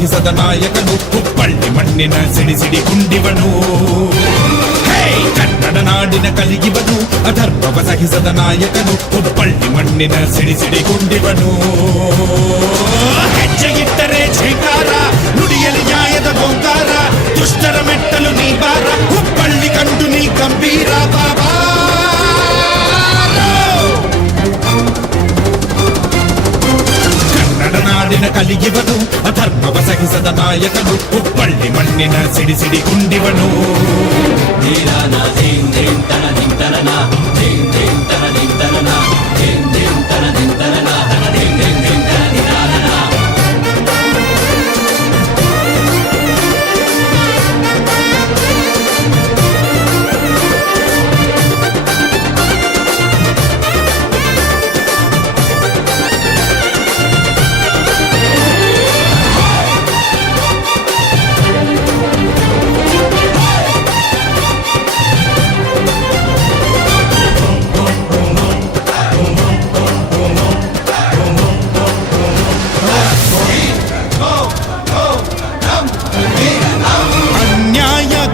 ಸಹಿಸದ ನಾಯಕನು ಹುಬ್ಬಳ್ಳಿ ಮಣ್ಣಿನ ಸಿಡಿಸಿಡಿಗುಂಡಿವನು. ಕನ್ನಡ ನಾಡಿನ ಕಲಿಗಿವನು ಅಧರ್ಮವ ಸಹಿಸದ ನಾಯಕನು ಹುಬ್ಬಳ್ಳಿ ಮಣ್ಣಿನ ಸಿಡಿಸಿಡಿಗುಂಡಿವನು. ಹೆಜ್ಜೆಯಿಟ್ಟರೆ ಝೇಕಾರ ನುಡಿಯಲಿ ನ್ಯಾಯದ ಗೋಂಕಾರ ದುಷ್ಟರ ಮೆಟ್ಟಲು ನೀ ಬಾರ ಹುಬ್ಬಳ್ಳಿ ಕಂಡು ನೀ ಗಂಭೀರ ಬಾಬಾ. ಕನ್ನಡ ನಾಡಿನ ಕಲಿಗಿವನು ಅಧರ್ಮವ ಸಹಿಸದ ನಾಯಕನು ಹುಬ್ಬಳ್ಳಿ ಮಣ್ಣಿನ ಸಿಡಿಸಿಡಿಗುಂಡಿವನು.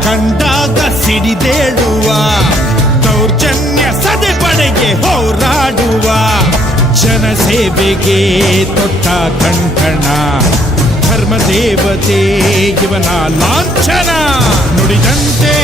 ಕಂಡಾಗ ಸಿಡಿದೇಳುವ ದೌರ್ಜನ್ಯ ಸದೆಪಡೆಗೆ ಹೋರಾಡುವ ಜನಸೇವೆಗೆ ತೊಟ್ಟ ಕಂಕಣ ಧರ್ಮ ದೇವತೆ ಇವನ ಲಾಂಛನ ನುಡಿದಂತೆ